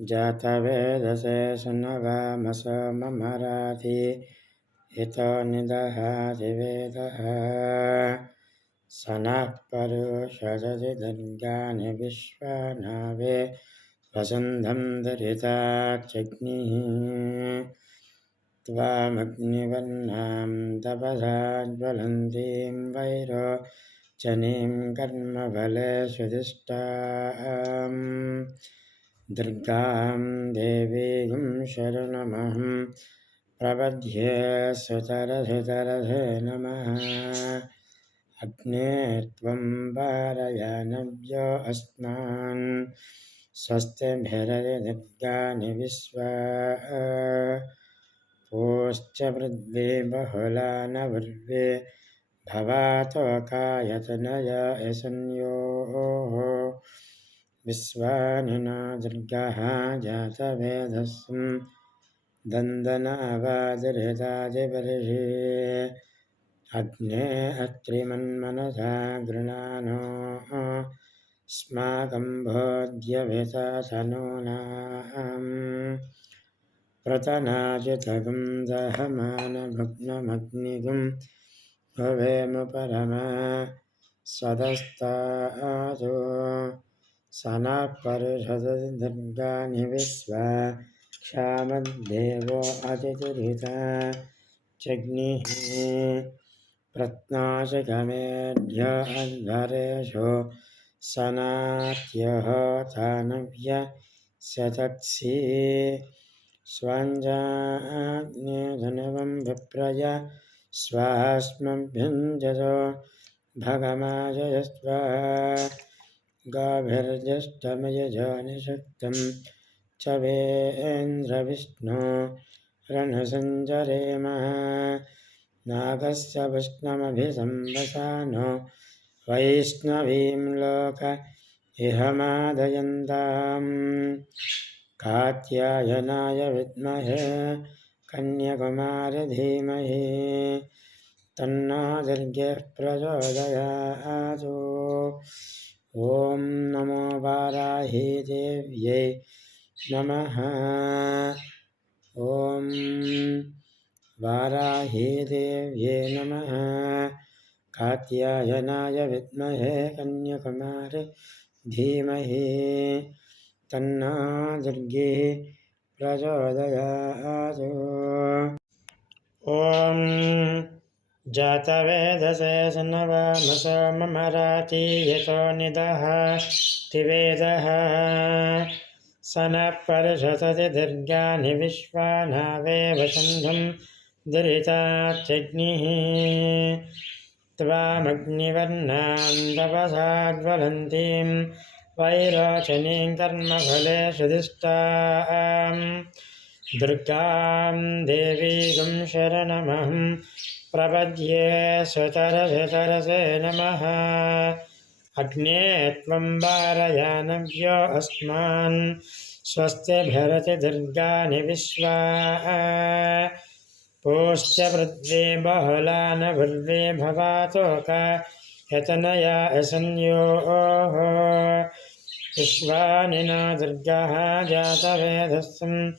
जातवेदसे सुनगामस ममराति हितो निदहाति वेदः। स नः परुषदति दुर्गानि विश्वानावे वसन्धं दरिताच्चग्निः त्वामग्निवर्णां तपसा ज्वलन्तीं वैरो चनीं कर्मफले सुदिष्टाम् दुर्गां देवीं शरणमहं प्रपद्ये सुतरसुतरसे नमः। अग्ने त्वं वारयानव्यो अस्मान् स्वस्तिभिरयदुर्गानि विश्वा। पूश्च पृथ्वी बहुला न उर्वे भवातोकायतनय यसन्योः विश्वानिना दुर्गः जातवेदस्सं दन्दनावादिहृतादिपर्षे अग्ने अत्रिमन्मनसा गृणानो अस्माकं भोज्यभितनूनाम् प्रतनाजितगं दहमानभग्नमग्निगं भवेम परमा सदस्तादो स नः परिषदुर्गानि विश्वा अतिदुरिता चग्निः प्रत्नाशगमेढ्य अध्वरेषु सनात्यः तानव्य शतक्षी स्वाञ्जाग्नेधनवं विप्रय स्वास्मभ्यञ्जसो भगमाजयस्वा गाभिर्ज्येष्ठमयजानिशक्तं च वेन्द्रविष्णो रणसञ्जरेम नागस्य विष्णमभिसंवसानो वैष्णवीं लोक इह मादयन्ताम् कात्यायनाय विद्महे कन्यकुमारि धीमहि तन्नो दुर्गे प्रचोदयातु। ॐ नमो वाराही देव्यै नमः। ॐ वाराही देव्यै नमः। कात्यायनाय विद्महे कन्याकुमारि धीमहि तन्ना दुर्गे प्रचोदयातु। ॐ जातवेदसे सन्नवामस ममराति यतो निदः तिवेदः स नः परिषसति दुर्गानि विश्वानावेव सन्धं दुरिताच्चग्निः त्वामग्निवर्णां तपसा ज्वलन्तीं वैरोचनीं कर्मफले सुदिष्टाम् दुर्गां देवीगं शरणमहं प्रपद्ये सुतरसुतरसे नमः अग्ने त्वं वारयानव्यो अस्मान् स्वस्तिभिरति दुर्गानि विश्वा। पूश्च पृथ्वी बहुला न भुर्वे भवातोक यतनया असंयोः। विश्वानिना दुर्गः जातवेदस्सं।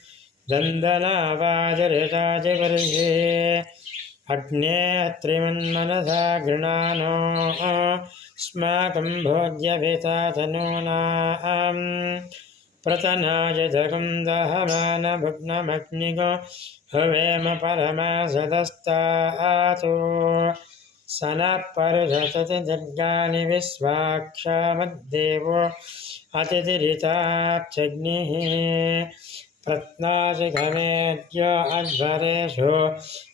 दन्दनावाजरिताजिवर्षे अग्ने त्रिमन्मनसा गृणानो अस्माकं भोग्यभितातनूनाम् प्रतनाय जगं दहमानभग्नमग्निगो, हवेम परमा सदस्तातु। स नः परुषतति दुर्गानि विश्वाक्षामद्देवो अतिथिरिताच्चग्निः। प्रत्नाशिखमेद्य अध्वरेषु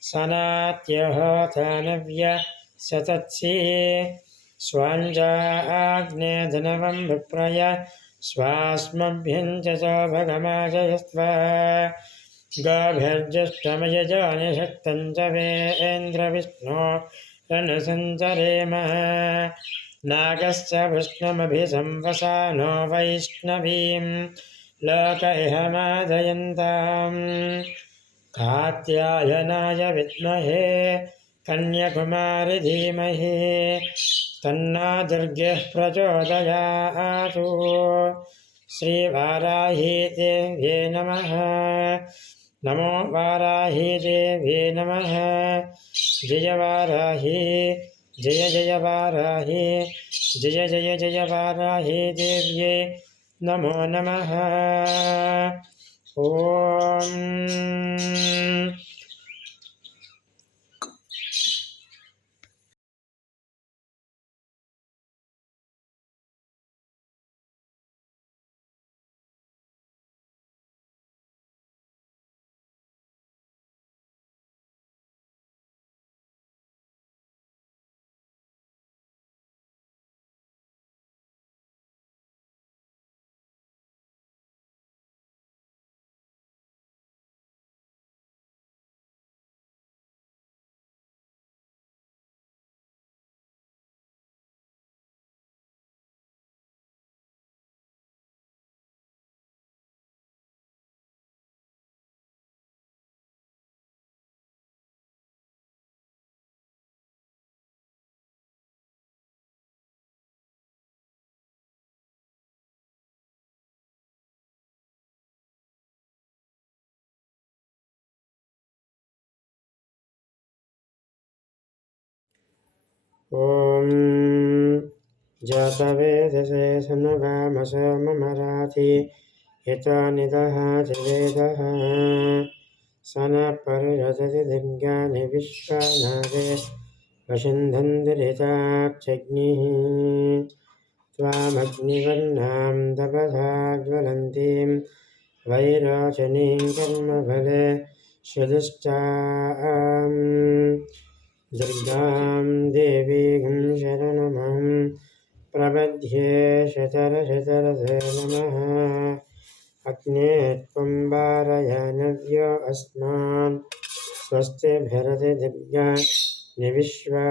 सनात्यः तनव्य शतत्सि स्वाञ्जाग्ने धनवं विप्रय स्वास्मभ्यञ्च च भगमाजयस्व गाभिर्ज्यष्टमयजानिशक्तं च वेन्द्रविष्णो रणसञ्चरेम नागश्च वैष्णवीं लोक इह मादयन्ताम् कात्यायनाय विद्महे, कन्याकुमारि धीमहि तन्ना दुर्गेः प्रचोदयातु श्रीवाराहीदेव्ये नमः। नमो वाराहीदेव्ये नमः। जय वाराही, जय जय वाराही, जय जय जय वाराही देव्ये। नमो नमः। ॐ ॐ जातवेदसे सनवामसमराति यथा निदः जवेदः स न पर्यजति दिव्यानि विश्वानादे वसिन्धन्दिरिताक्षग्निः त्वामग्निवर्णां तपसा ज्वलन्तीं वैरोचनीं कर्मफले सुदुष्टाम् दुर्गां देवीं शरणमहं प्रपद्ये शतरशतरसे नमः अग्ने त्वं वारयानव्यो अस्मान्। स्वस्तिभिरति दिव्या निविश्वा।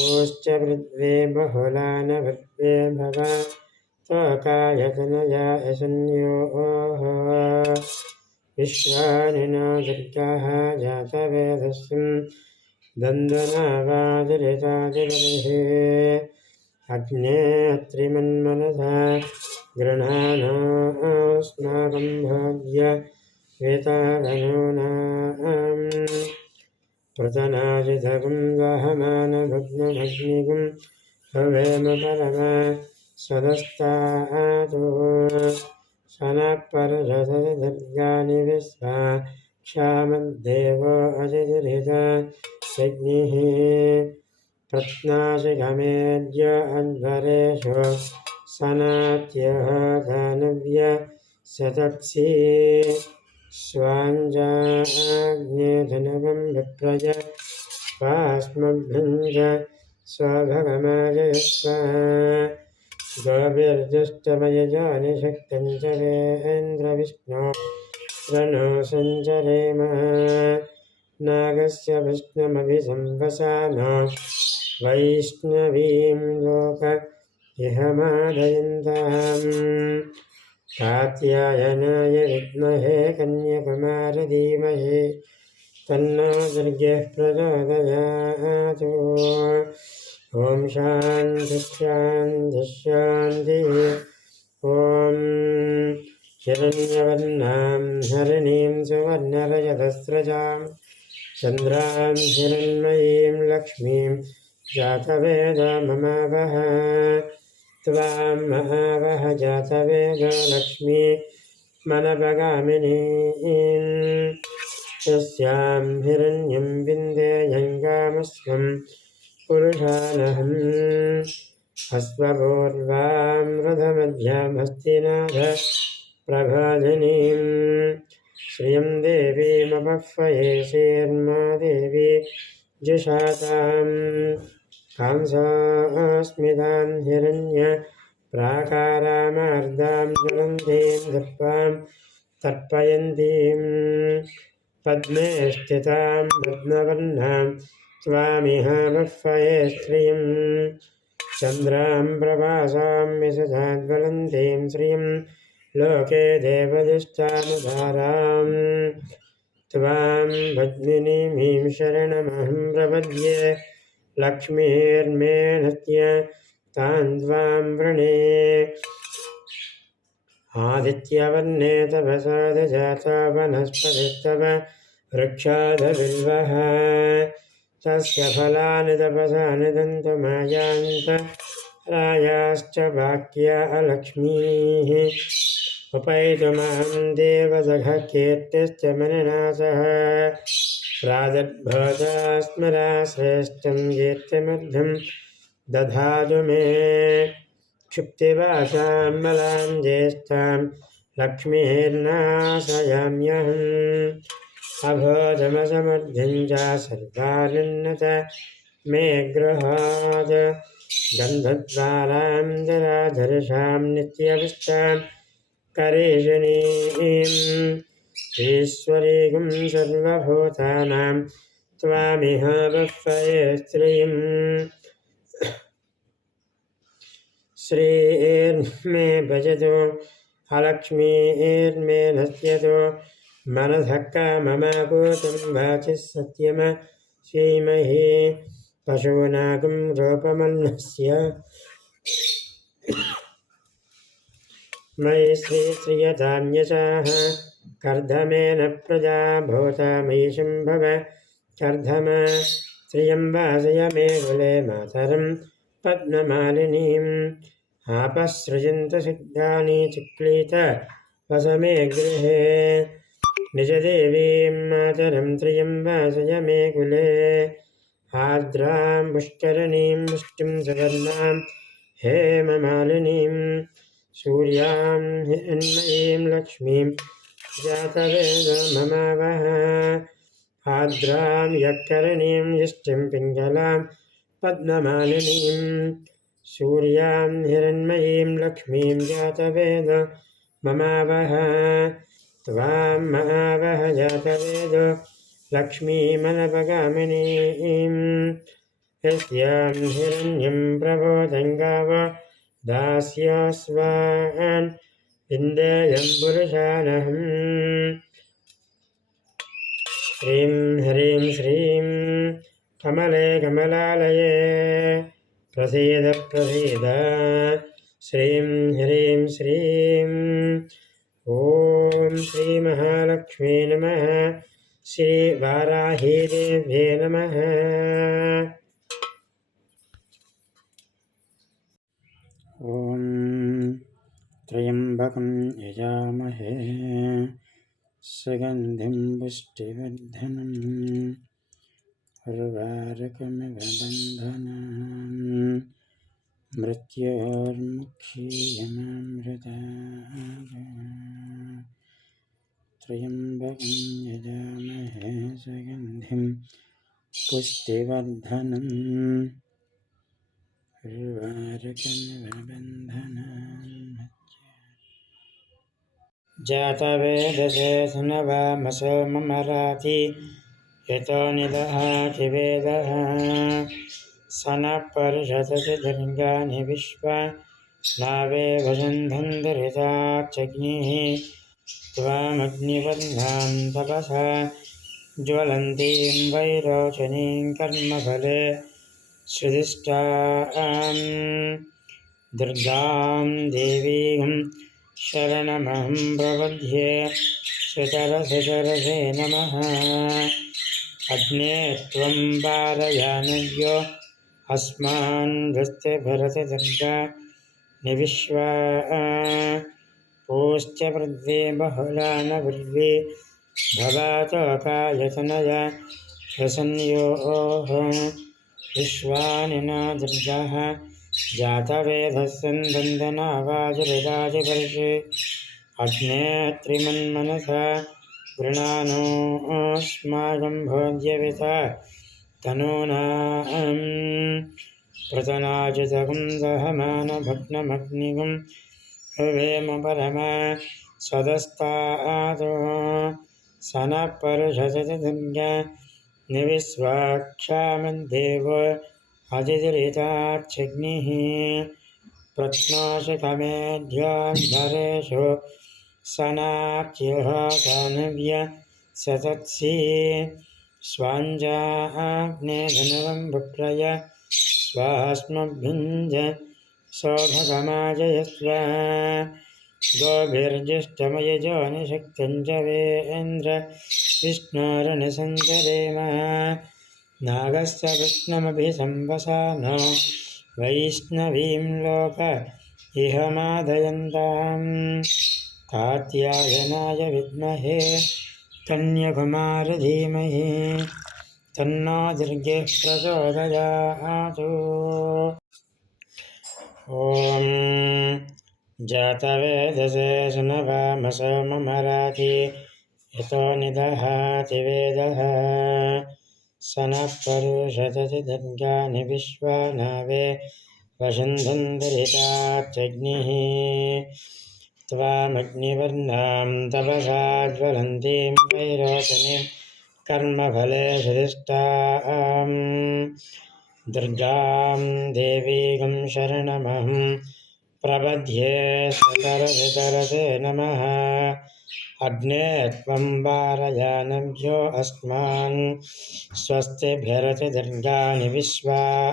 ओश्च पृथ्वे बहुला न पृथ्वे भव। त्वकायतनया यशन्योः विश्वानिनो दुर्गाः जातवेदस्यं दन्दनावादिरितादिबलिः अग्ने त्रिमन्मनसा गृह्णानास्माकं भाग्य वेतागणूनाम् पृतनाजितगं वहमानभग्नमग्निगं भवेम परम सदस्तातु सनःपरशतदर्गानि विश्वा क्षामद्देवो अजितिरित यज्ञिः प्रत्नाशिखमेद्य अध्वरेषु सनात्यः दानव्य शतप्सि स्वाञ्जाग्नेधनवं विप्रज स्वास्मभ्यञ्ज स्वभगमाजयस्व गोभिर्जुष्टमयजानि शक्तं चरेन्द्रविष्णो प्रणो सञ्चरेम नागस्य विष्णुमभिसंवसान वैष्णवीं लोक इह इहमादयन्ताम् कात्यायनाय विद्महे कन्यकुमारधीमहि तन्नो दुर्गः प्रचोदयात्। ॐ शान्ति शान्ति शान्तिः। ॐ हिरण्यवर्णां, हरिणीं, सुवर्णरजतस्रजां, चन्द्रां, हिरण्मयीं, लक्ष्मीं, जातवेदो मम वः त्वां महावः जातवेदो लक्ष्मी मनपगामिनीं तस्यां हिरण्यं विन्देयङ्गामस्वम् पुरुषानहम् हस्वपूर्वां रथमध्यां हस्तिनाथ प्रभाजनीं श्रियं देवीमपह्वये शीर्मा देवी जुषातां कांसास्मितां हिरण्य प्राकारामार्दां ज्वलन्तीं दर्पां तर्पयन्तीं पद्मे स्थितां रत्नवर्णां त्वामिह बह्वये श्रियं चन्द्रां प्रभासां विशजाज्वलन्तीं श्रियं लोके देवदिष्टानुधारां त्वां भद्मिनीमीं शरणमहं प्रपद्ये लक्ष्मीर्मे नत्य तान् त्वां वृणे। आदित्यवर्णे तपसादजाता वनस्पतिस्तव वृक्षादबिल्वः तस्य फलानि तपसा निदन्तमायान्त रायाश्च वाक्या अलक्ष्मीः उपैतुमहं देवसखकीर्तिश्च मननासः प्रादर्भवता स्मरा श्रेष्ठं जेत्यमर्धं दधातु मे क्षुप्तिभाषां बलां ज्येष्ठां लक्ष्मीर्नाशयाम्यहम् अभोधमसमर्ध्यं च सर्वानुन्नत मे गृहात् गन्धद्वारां जराधरषां नित्यविष्टां करेशनीम् ईश्वरीगुं सर्वभूतानां त्वामिह श्रीर्मे भजतो अलक्ष्मीर्मे नश्यतो मनधक्का मम भूतं सत्यम। श्रीमहि पशूनागं रूपमन्नस्य। मयि श्रीश्रियतान्यशाः कर्धमेन प्रजा भूता मयि शम्भव कर्धम श्रियं वासय मे कुले मातरं पद्ममालिनीम् आपसृजन्तसिद्धानि चिक्लीत वसमे गृहे। निजदेवीं मातरं त्रियं वासय मे कुले। आर्द्रां पुष्करणीं पुष्टिं सुवर्णां हेममालिनीं, सूर्यां हिरण्मयीं लक्ष्मीं जातवेदममावः आर्द्रां यत्करणीं यष्टिं पिङ्गलां पद्ममालिनीं, सूर्यां हिरण्मयीं लक्ष्मीं जातवेद ममावः त्वां महावः जातवेद लक्ष्मीमनपगामिनीं यस्यां हिरण्यं प्रबोधङ्गाव दास्यास्वान् विन्देयं पुरुषानहम् श्रीं ह्रीं श्रीं कमले कमलालये प्रसीद प्रसीद श्रीं ह्रीं श्रीं ॐ श्रीमहालक्ष्मी नमः। श्रीवाराहीदेव्ये नमः। ॐ त्र्यम्बकं यजामहे। सुगन्धिं पुष्टिवर्धनम् उर्वारुकमिव बन्धनान् मृत्योर्मुक्षीयमामृता त्र्यम्बकं यजामहे सुगन्धिं पुष्टिवर्धनम् सुनवामसो ममराति यतो निदहाति वेदः। स नः दुर्गानि नावे भजन्धन्दरिताच्चग्निः त्वामग्निबन्धां तपसा ज्वलन्तीं वैरोचनीं कर्मफले सुदिष्टां दुर्गां देवीं शरणमहं प्रपद्ये सुतरसुतरसे नमः। अग्ने त्वं वारयानव्यो अस्मान् भरतदुर्गा निविश्वा। पूश्च पृथ्वी बहुला न पृथ्वी भवातोकायतनय प्रसन्योः विश्वानि न दुर्गः जातवेधस्सन्दन्दनावाजुरदाजिपर्षे अग्ने त्रिमन्मनसा गृणानोऽस्माकं भोज्यविता तनूनां हवेम परम सदस्तादो स नः परुषसति दुर्गा निविश्वाक्षामद्देव अतिदुरिताच्छग्निः प्रत्नोषकमेध्यान्धरेषु सनाप्युः दानव्य सतत्सि स्वाञ्जाग्ने धनवं विप्रय स्वास्मभ्युञ्ज सौभगमाजयस्व गोभिर्ज्येष्ठमयजोनिषक्तं च वेन्द्र विष्णोरुणसञ्चरेम नागस्य विष्णुमभिसंवसानो। वैष्णवीं लोक इह मादयन्तां कात्यायनाय विद्महे कन्यकुमार धीमहि तन्नो दुर्गे प्रचोदयातु ॐ जातवेदसे सुनवामसोममराति यतो निदहाति वेदः स नः परुषदति दुर्गानि विश्वानावे वसन्धन्दरितात्यग्निः त्वामग्निवर्णां तपसा ज्वलन्तीं वैरोचनीं कर्मफले सुधिष्ठाम् दुर्गां देवीगं शरणमहं प्रपद्ये सतरवितरते नमः। अग्ने त्वं वारयानभ्यो अस्मान्, स्वस्तिभिरति दुर्गाणि विश्वा।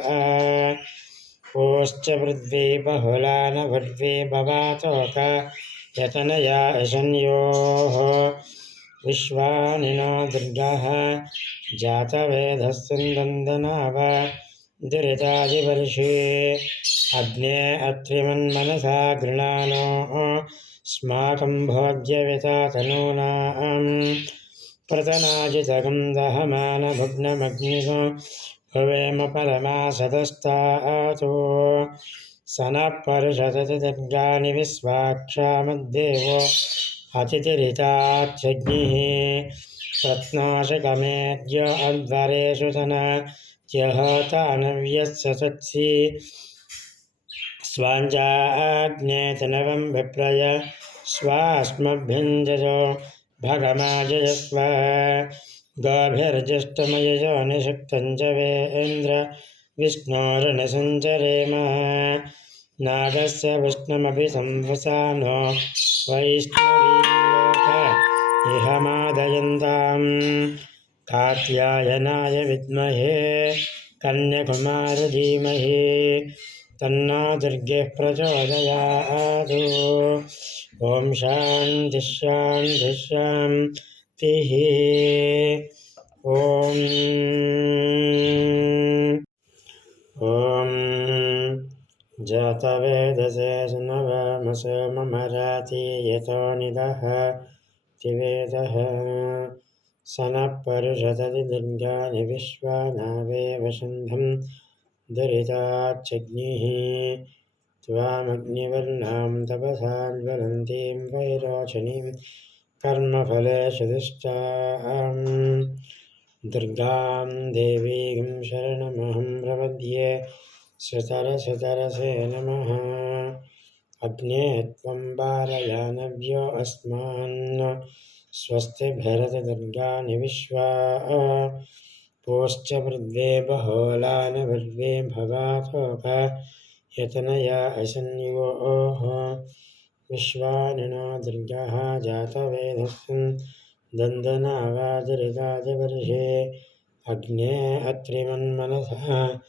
ओश्च पृथ्वी बहुला न भृद्वी भवातोक, यतनया यशन्योः विश्वानि नो दुर्गः जातवेदस्सन्दन्दनाव दुरितादिवर्षे अग्ने अत्रिमन्मनसा गृणानो स्माकं भोज्यवितातनूनां प्रतनाजितगं दहमानभग्नमग्निः भवेम परमा सदस्तातु स नः परुषदति दुर्गाणि विश्वाक्षामद्देवो अतिथिरितात्यग्निः रत्नाशकमेद्य अध्वरेषु सन त्यहतानव्यस्य सत्सि स्वाञ्जाग्ने तनवं विप्रय स्वास्मभ्यञ्जयो भगमाजयस्व। गाभिर्ज्येष्ठमयजो निषक्तं च वेन्द्र विष्णोरुणसञ्चरेम नागस्य विष्णुमपि संवसानो वैष्णवीलोक इह मादयन्तां कात्यायनाय विद्महे, कन्यकुमार धीमहि तन्नो दुर्गे प्रचोदयातु। ॐ शान्तिः शान्तिः शान्तिः। ॐ ॐ जातवेदसे सुनवमसोममराति यतो निदः तिवेदः स नः परुषदति दुर्गानि विश्वानावे वसन्धं दुरिताच्चग्निः त्वामग्निवर्णां तपसा ज्वलन्तीं वैरोचनीं कर्मफले सुधिष्ठाम् दुर्गां देवीं शरणमहं प्रपद्ये सुतरसुतरसे नमः। अग्ने त्वं वारयानभ्यो अस्मान्। स्वस्तिभिरतदुर्गानि विश्वा पोश्च पृथ्वे बहोलानभृद्वे भवातोक यतनया असंयोः विश्वानिनो दुर्गः जातवेदस्सन् दन्दनावादिरितादिवर्षे अग्ने अत्रिमन्मनसः।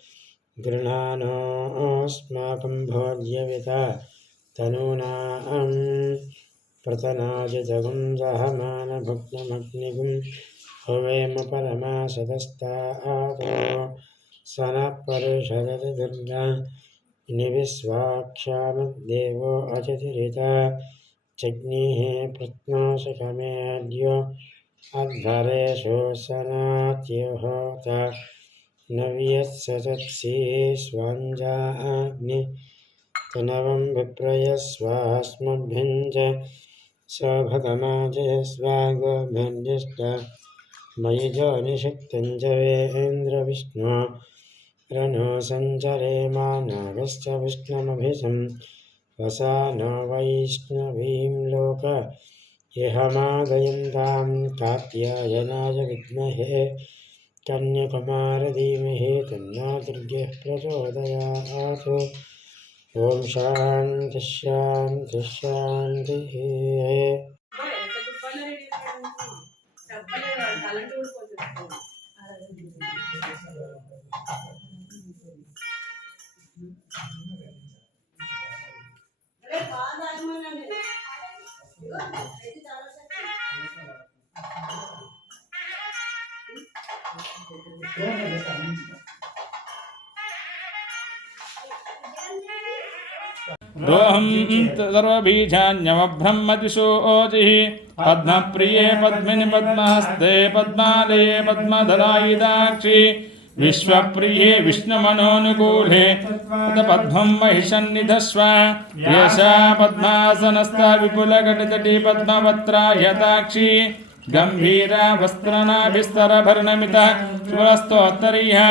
गृह्णानोऽस्माकं भोज्यविता तनूनां प्रतनाजितगुं दहमानभग्नमग्निगुं हवेम परमा सदस्तातो स नः परुषदति दुर्गा निविश्वाक्षामद्देवो अतिथिरिता चग्निः प्रत्नाशकमेद्यो अध्वरेषु सनात्युहोत नव्यत्सतत्सि स्वाञ्जाग्नि तनवं विप्रयस्वास्मभ्यञ्ज स भगमाजयस्वागोभ्यञ्जिष्ट मयि च रनो सञ्चरेमा नागश्च विष्णुमभिसं वसा न वैष्णवीं लोक। इह मादयन्तां कात्यायनाय विद्महे। कन्यकुमारधीमहि तन्नो दुर्गेः प्रचोदयात्। ओम शांति शांति शांति Thank you. रोहं सर्वबीजान्यवब्रह्मदिशोजिः पद्मप्रिये पद्मिनि पद्महस्ते पद्मालये पद्मधरायुधाक्षि विश्वप्रिये विष्णुमनोनुकूले पद्मं महिषन्निधस्व। येषा पद्मासनस्था विपुलघटितटी गम्भीरा वस्त्रनाभिस्तरभरणमितः सुरस्तोत्तरीयः।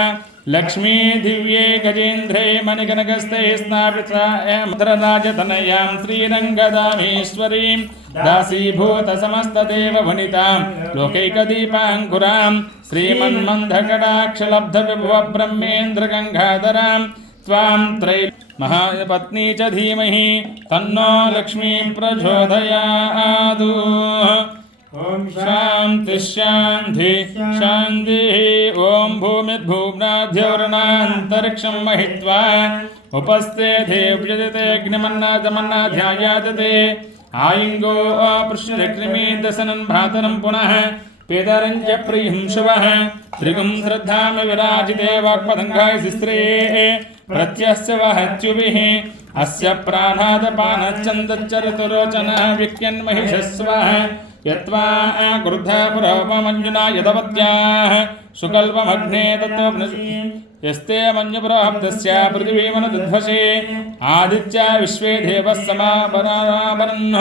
लक्ष्मी दिव्ये गजेन्द्रे मणिकनकस्ते स्नापिता मधुरराजतनयां श्रीरङ्गदामेश्वरीं दासीभूतसमस्तदेववनितां लोकैकदीपाङ्कुरां श्रीमन्मन्धकटाक्षलब्धविभुवब्रह्मेन्द्रगङ्गाधरां त्वां त्रै महापत्नी च धीमहि तन्नो लक्ष्मी प्रचोदयादु। ॐ शान्ति शान्ति शान्तिः ॐ भूमिर्भूम्नाद्यवरणान्तरिक्षं महित्वा। उपस्थे देव्यजते अग्निमन्नादमन्नाध्यायातते आयिङ्गो अपृष्यकृमि दशनं भातनं पुनः। पेदरं च प्रियं शुभः। त्रिगुं श्रद्धामि विराजिते वाक्पतङ्गाय शिस्त्रे प्रत्यस्य वहत्युभिः अस्य प्राणादपानश्चन्दच्चरतुरोचनः विक्यन्महिषस्वः। यत्त्वा क्रुद्धा पुरोपमञ्जुना यदवत्याः सुकल्पमग्ने तत्त्वग्नसु यस्ते मञ्जुपुरोहब्धस्य पृथिवीमनुध्वसे आदित्या विश्वे देवः समापरावरन्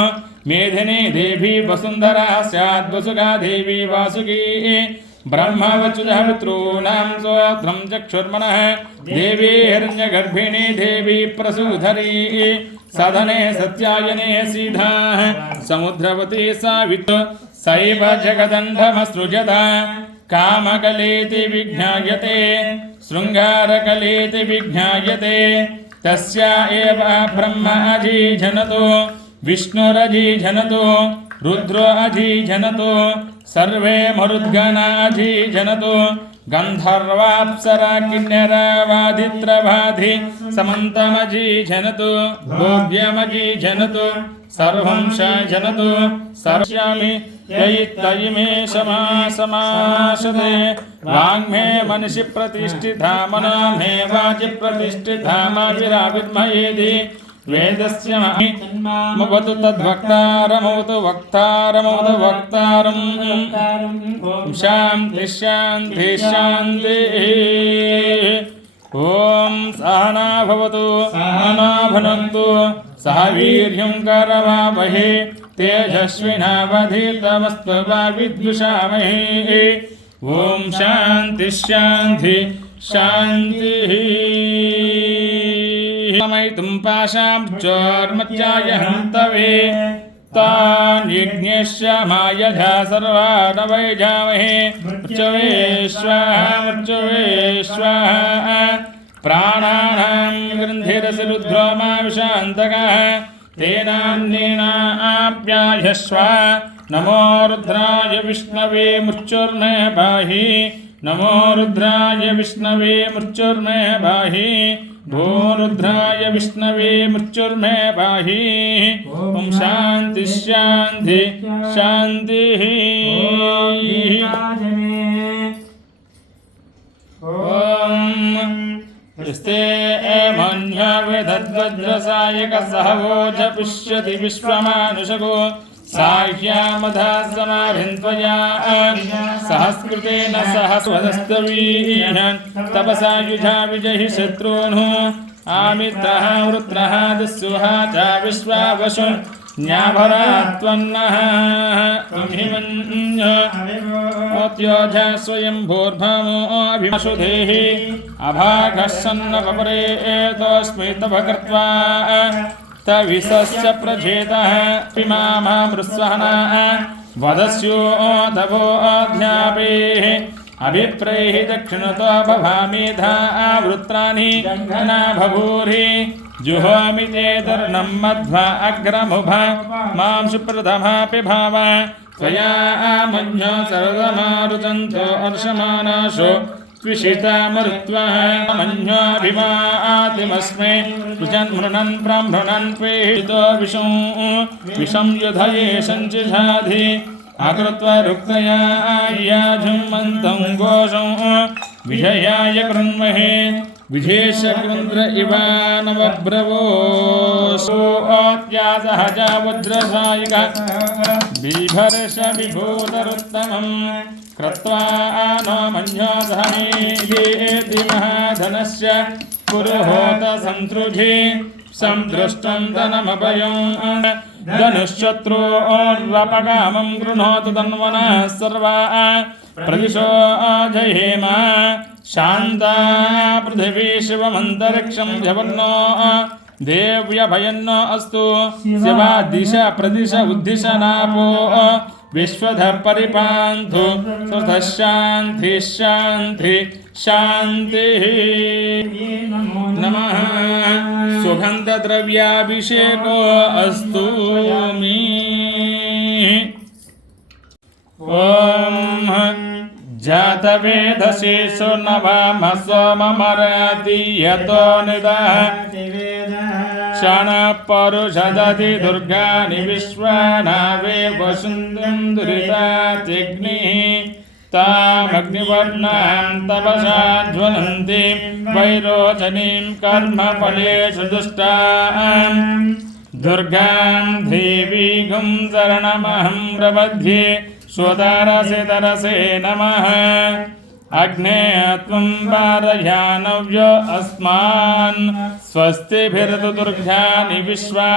मेधिनी देवी वसुन्धरा स्याद्वसुगा देवी वासुकी ब्रह्मवचुजः पितॄणां स्वोत्रं चक्षुर्मनः, देवी हिरण्यगर्भिणी देवी प्रसूधरी, सदने सत्यायने सीधाः, समुद्रवती सावित्, सैव जगदण्डमसृजत, कामकलेति विज्ञायते, शृङ्गारकलेति विज्ञायते, तस्या एव ब्रह्म अजीजनतो, विष्णुरजीजनतो रुद्रो अजीजनतो सर्वे मरुद्गणा अजीजनतो गन्धर्वाप्सरा किन्नरवादित्रवाधि समन्तमजीजनतो भोग्यमजीजनतो सर्वं जनतो, सर्वस्यामि ययित्तयिमे समासमासते, वाङ्मे मनसि प्रतिष्ठिता मनो मे वाचि प्रतिष्ठिता माविराविद्मयेति वेदस्य मवतु तद्वक्तारमवतु वक्तारमवतु वक्तारम्। शान्ति शान्ति शान्तिः ॐ सहना भवतु सहना सह वीर्यं करवावहे तेजस्विनावधीतमस्तु वा विद्विषामहे। ॐ शान्ति शान्ति शान्तिः। समयितुं पाशां चोर्मत्याय हन्तवे तान् यज्ञस्य मायधा सर्वा न वैजामहे मृत्यवेश्वाहा मृत्यवेश्वाहा प्राणानां ग्रन्थिरसि रुद्रो मा विशान्तकः तेनान्येनाप्यायस्व। नमो रुद्राय विष्णवे मृत्युर्मे बाहि नमो रुद्राय विष्णवे मृत्युर्मे बाहि भो रुद्राय विष्णवे मृत्युर्मे पाहि ॐ शान्ति शान्ति शान्तिः। ॐ यस्ते मन्यवेदद्वज्रसायकसहवोज पुष्यति विश्वमानुषगो साह्यामधा समाभिन्त्वया सहस्कृतेन सह स्वदस्तवीः तपसा युझा विजहि शत्रून् आमित्रः, वृत्रः दुःसुहा च विश्वावशु न्याभरा त्वन्नः त्वहिमन्योज स्वयं भूर्भमोऽभिमशुधेः अभागः सन्नपरे एतोऽस्मि तव कृत्वा प्रजेतः तवो अभिप्रैः दक्षिणतो भवामेधा वृत्राणि न भभूरि जुहोमि चेतर्णं मध्वा अग्रमुभ, माँ सुप्रथमापि भाव। त्वया मन्यो सर्वमारुतन्तो अर्षमानाशो स्विषितामरुत्वः मन्याभिमातिमस्मै पृजन्मृणन् ब्रह्मणन् पेहितो विषं विषं युधये सञ्चिषाधि अकृत्वा रुक्तया याजुम्मन्तं घोषं विषयाय कृन्महे विधेशकृन्द्र इवानवब्रवो सोऽत्यासहजा वज्रसायिक बिभर्ष विभूतरुत्तमम् कृत्वा नो महाधनस्य पुरुहोत सन्तृधि సందృష్టం ధనమభయం ధనుశ్శత్రోర్వపగామం గృణోతు తన్వన సర్వా ప్రదిశో జయేమ శాంతా పృథివీ శివమంతరిక్షం జవన్నో దేవ్యభయన్నో అస్తు శివా దిశ ప్రదిశ ఉద్దిశ నాపో विश्वधः परिपान्तु स्वतः शान्ति शान्ति। नमः। सुगन्धद्रव्याभिषेको अस्तु मे। ॐ जातवेदसे सुनवामस्वममरति यतो निदः। क्षणपरुषदति दुर्गाणि विश्वानावे वसुन्दं दुरितात्यग्निः तामग्निवर्णां तपसा ज्वलन्तीं वैरोचनीं कर्मफलेषु दुष्टाम् दुर्गां देवीगुं शरणमहं प्रपद्ये स्वतरसे तरसे नमः। अग्ने त्वं वारयानव्य अस्मान् स्वस्तिभिरतु दुर्गानि विश्वा,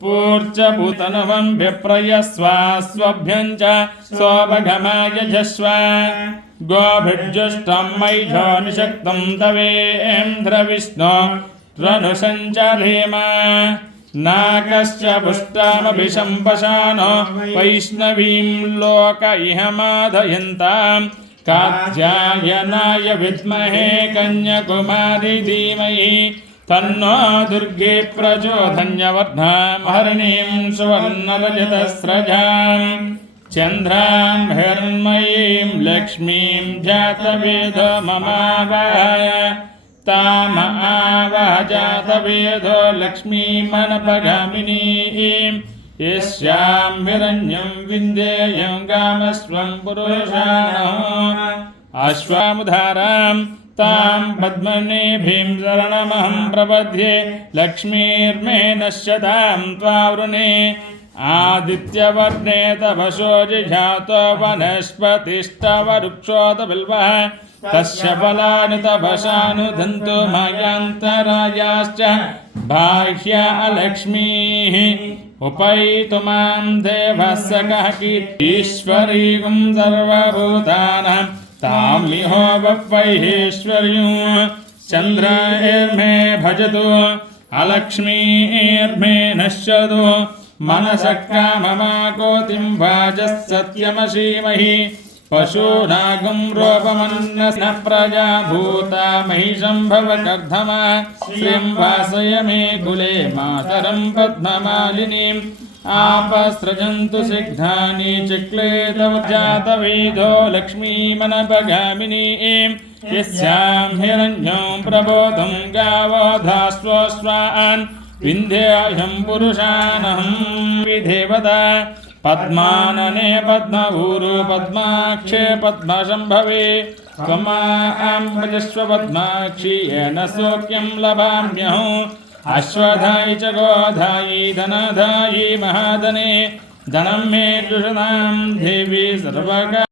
पूर्चभूतनवं विप्रयस्वास्वभ्यं च स्वभगमायजस्व गोभिर्जुष्टं मयिषो निषक्तं तवेन्द्रविष्णो रनुसञ्चरेम नाकश्च पुष्टामभिशम्पशानो वैष्णवीं लोक इह माधयन्तां कात्यायनाय विद्महे कन्याकुमारी धीमहि तन्नो दुर्गे प्रचोदन्यवर्धां हरिणीं सुवर्णरजतस्रजाम् चन्द्रां हिरण्मयीं लक्ष्मीं जातवेदो ममावाय ताम आवजातवेदो लक्ष्मीमनपगामिनीं यस्यां हिरण्यं विन्देयं गामस्वं पुरुषाणः अश्वामुधारां तां पद्मनेभिं शरणमहं प्रपद्ये लक्ष्मीर्मे नश्यतां त्वावृणे आदित्यवर्णे तपसो जिघातो वनस्पतिस्तव वृक्षोतबिल्वः तस्य फलानि मायान्तरायाश्च बाह्या लक्ष्मीः उपैतु माँ देवः सकः ईश्वरीं सर्वभूतानां चन्द्रायर्मे भजतु अलक्ष्मीर्मे नश्यतु। मनसः काममाकोतिं वाजः सत्यमशीमहि पशूनागं रूपमन्नः प्रजा भूता महिषं भवकर्धमा श्रियं वासय मे कुले मातरं पद्ममालिनीम् आपसृजन्तु सिग्धानि चिक्ले तव जातवेदो लक्ष्मीमनपगामिनीं यस्यां हिरण्यं प्रबोधं गावधास्वस्वान् विन्ध्याहं पुरुषानहं विधेवता पद्मानने पद्मभूरु पद्माक्षे पद्मशम्भवे। त्वमां भजस्व पद्माक्षी येन सौख्यं लभाम्यहम् अश्वधायि च गोधायि धनधायि महाधने। धनं मे जुषदां देवी सर्वगा